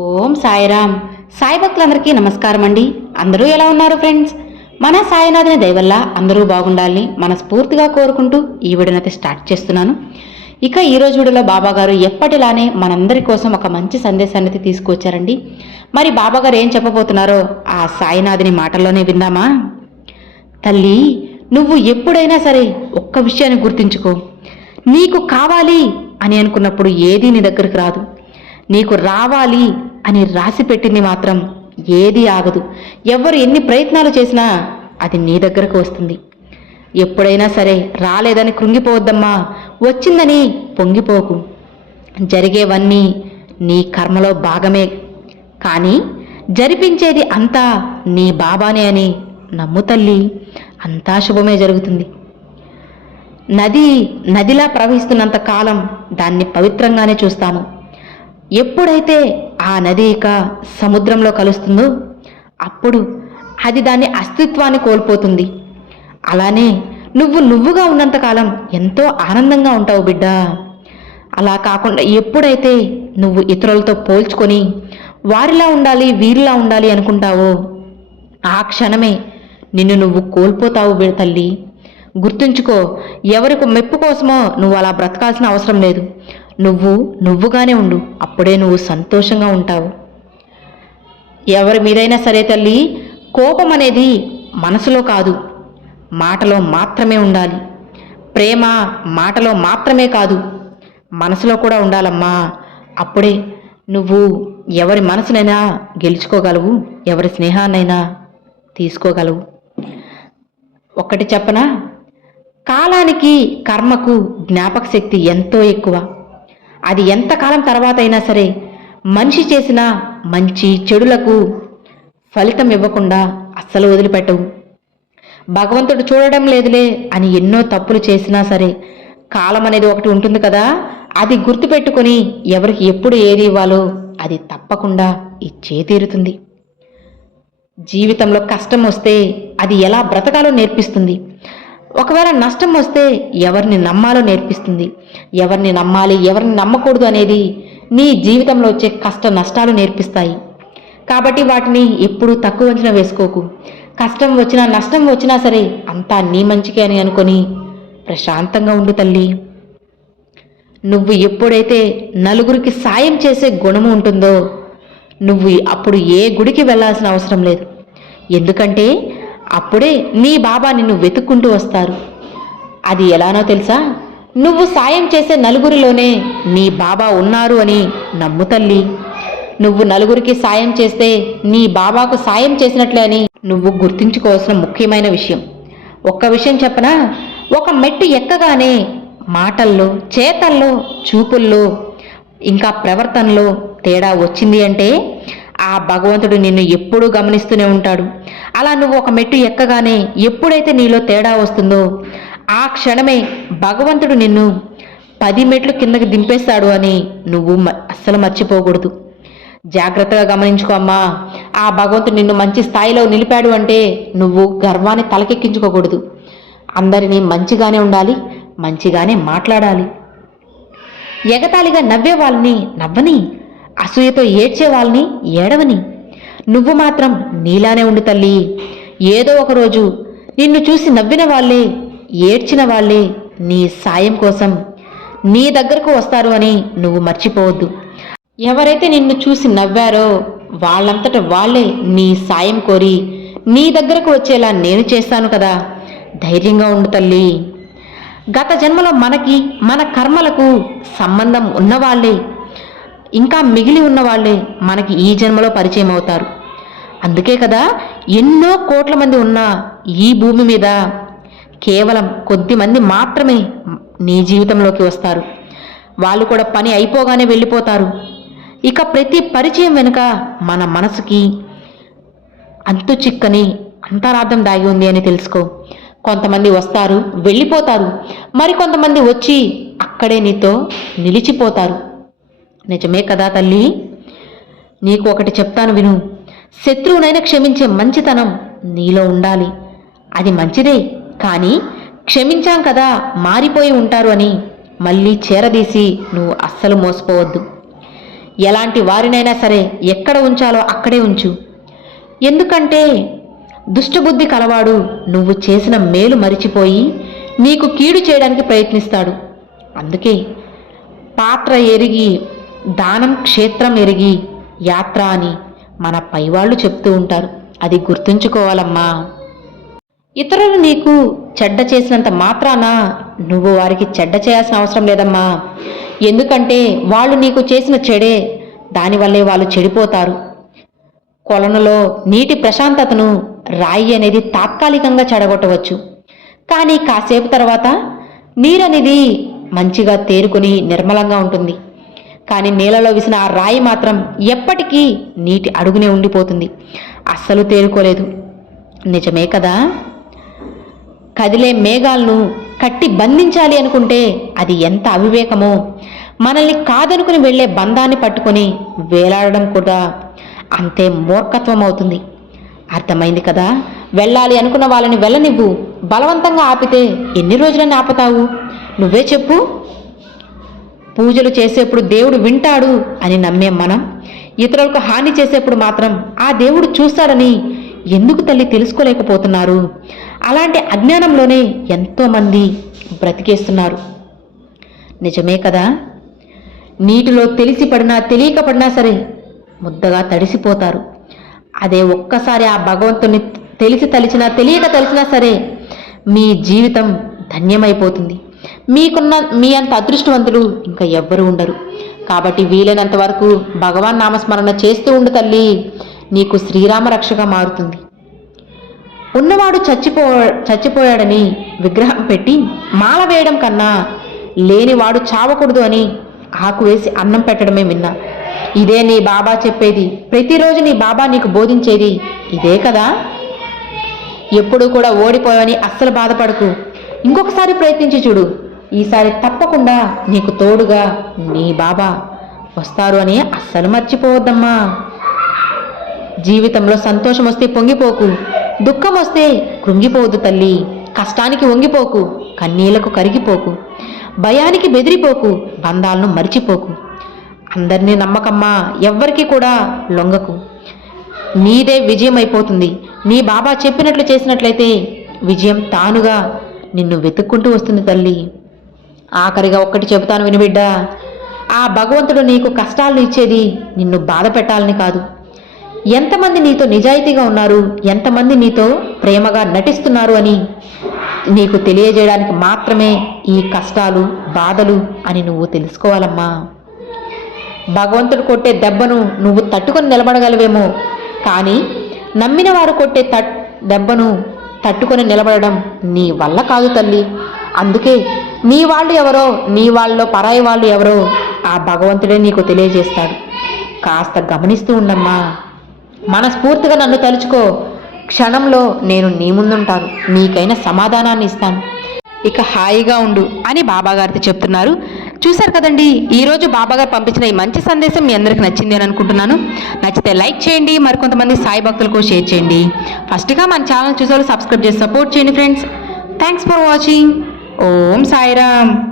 ఓం సాయిరామ్. సాయి భక్తులందరికీ నమస్కారం అండి అందరూ ఎలా ఉన్నారు ఫ్రెండ్స్? మన సాయినాథుని దయవల్ల అందరూ బాగుండాలని మనస్ఫూర్తిగా కోరుకుంటూ ఈ వీడియోనైతే స్టార్ట్ చేస్తున్నాను. ఇక ఈ రోజు వీడియోలో బాబాగారు ఎప్పటిలానే మనందరి కోసం ఒక మంచి సందేశాన్ని అయితే తీసుకొచ్చారండి మరి బాబాగారు ఏం చెప్పబోతున్నారో ఆ సాయినాథుని మాటల్లోనే విందామా? తల్లి నువ్వు ఎప్పుడైనా సరే ఒక్క విషయాన్ని గుర్తించుకో. నీకు కావాలి అని అనుకున్నప్పుడు ఏదీ నీ దగ్గరికి రాదు. నీకు రావాలి అని రాసి పెట్టింది మాత్రం ఏదీ ఆగదు. ఎవరు ఎన్ని ప్రయత్నాలు చేసినా అది నీ దగ్గరకు వస్తుంది. ఎప్పుడైనా సరే రాలేదని కృంగిపోవద్దమ్మా. వచ్చిందని పొంగిపోకు. జరిగేవన్నీ నీ కర్మలో భాగమే. కానీ జరిపించేది అంతా నీ బాబానే అని నమ్ము తల్లి. అంతా శుభమే జరుగుతుంది. నది నదిలా ప్రవహిస్తున్నంత కాలం దాన్ని పవిత్రంగానే చూస్తాము. ఎప్పుడైతే ఆ నది ఇక సముద్రంలో కలుస్తుందో అప్పుడు అది దాని అస్తిత్వాన్ని కోల్పోతుంది. అలానే నువ్వు నువ్వుగా ఉన్నంతకాలం ఎంతో ఆనందంగా ఉంటావు బిడ్డ. అలా కాకుండా ఎప్పుడైతే నువ్వు ఇతరులతో పోల్చుకొని వారిలా ఉండాలి వీరిలా ఉండాలి అనుకుంటావో ఆ క్షణమే నిన్ను నువ్వు కోల్పోతావు బిడ్డ తల్లి. గుర్తుంచుకో ఎవరికి మెప్పు కోసమో నువ్వు అలా బ్రతకాల్సిన అవసరం లేదు. నువ్వు నువ్వుగానే ఉండు. అప్పుడే నువ్వు సంతోషంగా ఉంటావు. ఎవరి మీదైనా సరే తల్లి కోపం అనేది మనసులో కాదు. మాటలో మాత్రమే ఉండాలి. ప్రేమ మాటలో మాత్రమే కాదు. మనసులో కూడా ఉండాలమ్మా. అప్పుడే నువ్వు ఎవరి మనసునైనా గెలుచుకోగలవు ఎవరి స్నేహాన్నైనా తీసుకోగలవు. ఒక్కటి చెప్పనా? కాలానికి కర్మకు జ్ఞాపక శక్తి ఎంతో ఎక్కువ. అది ఎంతకాలం తర్వాత అయినా సరే మనిషి చేసిన మంచి చెడులకు ఫలితం ఇవ్వకుండా అస్సలు వదిలిపెట్టవు. భగవంతుడు చూడడం లేదులే అని ఎన్నో తప్పులు చేసినా సరే కాలం అనేది ఒకటి ఉంటుంది కదా అది గుర్తుపెట్టుకొని ఎవరికి ఎప్పుడు ఏది ఇవ్వాలో అది తప్పకుండా ఇచ్చే తీరుతుంది. జీవితంలో కష్టం వస్తే అది ఎలా బ్రతకాలో నేర్పిస్తుంది. ఒకవేళ నష్టం వస్తే ఎవరిని నమ్మాలో నేర్పిస్తుంది. ఎవరిని నమ్మాలి ఎవరిని నమ్మకూడదు అనేది నీ జీవితంలో వచ్చే కష్ట నష్టాలు నేర్పిస్తాయి. కాబట్టి వాటిని ఎప్పుడూ తక్కువ అంచనా వేసుకోకు. కష్టం వచ్చినా నష్టం వచ్చినా సరే అంతా నీ మంచికే అని అనుకొని ప్రశాంతంగా ఉండు తల్లి. నువ్వు ఎప్పుడైతే నలుగురికి సాయం చేసే గుణము ఉంటుందో నువ్వు అప్పుడు ఏ గుడికి వెళ్ళాల్సిన అవసరం లేదు. ఎందుకంటే అప్పుడే నీ బాబా నిన్ను వెతుక్కుంటూ వస్తారు. అది ఎలానో తెలుసా? నువ్వు సాయం చేసే నలుగురిలోనే నీ బాబా ఉన్నారు అని నమ్ము తల్లి. నువ్వు నలుగురికి సాయం చేస్తే నీ బాబాకు సాయం చేసినట్లే అని నువ్వు గుర్తుంచుకోవాల్సిన ముఖ్యమైన విషయం. ఒక్క విషయం చెప్పనా? ఒక మెట్టు ఎక్కగానే మాటల్లో చేతల్లో చూపుల్లో ఇంకా ప్రవర్తనలో తేడా వచ్చింది అంటే ఆ భగవంతుడు నిన్ను ఎప్పుడూ గమనిస్తూనే ఉంటాడు. అలా నువ్వు ఒక మెట్టు ఎక్కగానే ఎప్పుడైతే నీలో తేడా వస్తుందో ఆ క్షణమే భగవంతుడు నిన్ను పది మెట్లు కిందకి దింపేస్తాడు అని నువ్వు అస్సలు మర్చిపోకూడదు. జాగ్రత్తగా గమనించుకో అమ్మా. ఆ భగవంతుడు నిన్ను మంచి స్థాయిలో నిలిపాడు అంటే నువ్వు గర్వాన్ని తలకెక్కించుకోకూడదు. అందరినీ మంచిగానే ఉండాలి మంచిగానే మాట్లాడాలి. ఎగతాళిగా నవ్వే వాళ్ళని నవ్వని అసూయతో ఏడ్చే వాళ్ళని ఏడవని. నువ్వు మాత్రం నీలానే ఉండు తల్లి. ఏదో ఒకరోజు నిన్ను చూసి నవ్విన వాళ్ళే ఏడ్చిన వాళ్ళే నీ సాయం కోసం. నీ దగ్గరకు వస్తారు అని నువ్వు మర్చిపోవద్దు. ఎవరైతే నిన్ను చూసి నవ్వారో వాళ్ళంతట వాళ్ళే నీ సాయం కోరి నీ దగ్గరకు వచ్చేలా నేను చేస్తాను కదా. ధైర్యంగా ఉండు తల్లి. గత జన్మలో మనకి మన కర్మలకు సంబంధం ఉన్నవాళ్ళే ఇంకా మిగిలి ఉన్న వాళ్ళే మనకి ఈ జన్మలో పరిచయం అవుతారు. అందుకే కదా ఎన్నో కోట్ల మంది ఉన్న ఈ భూమి మీద కేవలం కొద్ది మంది మాత్రమే నీ జీవితంలోకి వస్తారు. వాళ్ళు కూడా పని అయిపోగానే వెళ్ళిపోతారు. ఇక ప్రతి పరిచయం వెనుక మన మనసుకి అంతు చిక్కని అంతరార్థం దాగి ఉంది అని తెలుసుకో. కొంతమంది వస్తారు వెళ్ళిపోతారు. మరికొంతమంది వచ్చి అక్కడే నీతో నిలిచిపోతారు. నిజమే కదా తల్లి? నీకు ఒకటి చెప్తాను విను. శత్రువునైనా క్షమించే మంచితనం నీలో ఉండాలి. అది మంచిదే కానీ క్షమించాం కదా మారిపోయి ఉంటారు అని మళ్ళీ చేరదీసి నువ్వు అస్సలు మోసపోవద్దు. ఎలాంటి వారినైనా సరే ఎక్కడ ఉంచాలో అక్కడే ఉంచు. ఎందుకంటే దుష్టబుద్ధి కలవాడు నువ్వు చేసిన మేలు మరిచిపోయి నీకు కీడు చేయడానికి ప్రయత్నిస్తాడు. అందుకే పాత్ర ఎరిగి దానం క్షేత్రం ఎరిగి యాత్ర అని మన పైవాళ్ళు చెప్తూ ఉంటారు. అది గుర్తుంచుకోవాలమ్మా. ఇతరులు నీకు చెడ్డ చేసినంత మాత్రాన నువ్వు వారికి చెడ్డ చేయాల్సిన అవసరం లేదమ్మా. ఎందుకంటే వాళ్ళు నీకు చేసిన చెడే దానివల్లే వాళ్ళు చెడిపోతారు. కొలనులో నీటి ప్రశాంతతను రాయి అనేది తాత్కాలికంగా చెడగొట్టవచ్చు. కానీ కాసేపు తర్వాత నీరనేది మంచిగా తేరుకుని నిర్మలంగా ఉంటుంది. కానీ నీళ్ళలో విసిన ఆ రాయి మాత్రం ఎప్పటికీ నీటి అడుగునే ఉండిపోతుంది. అస్సలు తేరుకోలేదు. నిజమే కదా? కదిలే మేఘాలను కట్టి బంధించాలి అనుకుంటే అది ఎంత అవివేకమో. మనల్ని కాదనుకుని వెళ్ళే బంధాన్ని పట్టుకొని వేలాడడం కూడా అంతే మూర్ఖత్వం అవుతుంది. అర్థమైంది కదా? వెళ్ళాలి అనుకున్న వాళ్ళని వెళ్ళనివ్వు. బలవంతంగా ఆపితే ఎన్ని రోజులని ఆపుతావు? నువ్వే చెప్పు. పూజలు చేసేప్పుడు దేవుడు వింటాడు అని నమ్మే మనం ఇతరులకు హాని చేసేప్పుడు మాత్రం ఆ దేవుడు చూస్తాడని ఎందుకు తల్లి తెలుసుకోలేకపోతున్నారు? అలాంటి అజ్ఞానంలోనే ఎంతోమంది బ్రతికేస్తున్నారు. నిజమే కదా? నీటిలో తెలిసి పడినా తెలియక పడినా సరే ముద్దగా తడిసిపోతారు. అదే ఒక్కసారి ఆ భగవంతుని తెలిసి తలిచినా తెలియక తలిచినా సరే మీ జీవితం ధన్యమైపోతుంది. మీకున్న మీ అంత అదృష్టవంతులు ఇంకా ఎవ్వరూ ఉండరు. కాబట్టి వీలైనంత వరకు భగవాన్ నామస్మరణ చేస్తూ ఉండు తల్లి. నీకు శ్రీరామ రక్షగా మారుతుంది. ఉన్నవాడు చచ్చిపో చచ్చిపోయాడని విగ్రహం పెట్టి మాల వేయడం కన్నా లేనివాడు చావకూడదు అని ఆకు వేసి అన్నం పెట్టడమే విన్నా. ఇదే నీ బాబా చెప్పేది. ప్రతిరోజు నీ బాబా నీకు బోధించేది ఇదే కదా? ఎప్పుడు కూడా ఓడిపోయావని అస్సలు బాధపడకు. ఇంకొకసారి ప్రయత్నించి చూడు. ఈసారి తప్పకుండా నీకు తోడుగా నీ బాబా వస్తారు అని అస్సలు మర్చిపోవద్దమ్మా. జీవితంలో సంతోషం వస్తే పొంగిపోకు దుఃఖం వస్తే కృంగిపోవద్దు తల్లి కష్టానికి వంగిపోకు కన్నీళ్ళకు కరిగిపోకు భయానికి బెదిరిపోకు బంధాలను మరిచిపోకు. అందరినీ నమ్మకమ్మా ఎవ్వరికీ కూడా లొంగకు. నీదే విజయం అయిపోతుంది నీ బాబా చెప్పినట్లు చేసినట్లయితే విజయం తానుగా నిన్ను వెతుక్కుంటూ వస్తుంది తల్లి. ఆఖరిగా ఒక్కటి చెబుతాను వినిబిడ్డ ఆ భగవంతుడు నీకు కష్టాలను ఇచ్చేది నిన్ను బాధ పెట్టాలని కాదు. ఎంతమంది నీతో నిజాయితీగా ఉన్నారు ఎంతమంది నీతో ప్రేమగా నటిస్తున్నారు అని నీకు తెలియజేయడానికి మాత్రమే ఈ కష్టాలు బాధలు అని నువ్వు తెలుసుకోవాలమ్మా. భగవంతుడు కొట్టే దెబ్బను నువ్వు తట్టుకొని నిలబడగలవేమో కానీ నమ్మిన వారు కొట్టే తట్ దెబ్బను తట్టుకొని నిలబడడం నీ వల్ల కాదు తల్లి. అందుకే నీ వాళ్ళు ఎవరో నీ వాళ్ళలో పరాయి వాళ్ళు ఎవరో ఆ భగవంతుడే నీకు తెలియజేస్తాడు. కాస్త గమనిస్తూ ఉండమ్మా. మనస్ఫూర్తిగా నన్ను తలుచుకో. క్షణంలో నేను నీ ముందుంటాను. నీకైన సమాధానాన్ని ఇస్తాను. ఇక హాయిగా ఉండు అని బాబాగారితో చెప్తున్నారు. చూశారు కదండి ఈరోజు బాబాగారు పంపించిన ఈ మంచి సందేశం మీ అందరికి నచ్చింది అని అనుకుంటున్నాను. నచ్చితే లైక్ చేయండి మరికొంతమంది సాయి భక్తులకు షేర్ చేయండి. ఫస్ట్గా మన ఛానల్ చూసేవాళ్ళు సబ్స్క్రైబ్ చేసి సపోర్ట్ చేయండి friends. Thanks for watching. Om Sairam.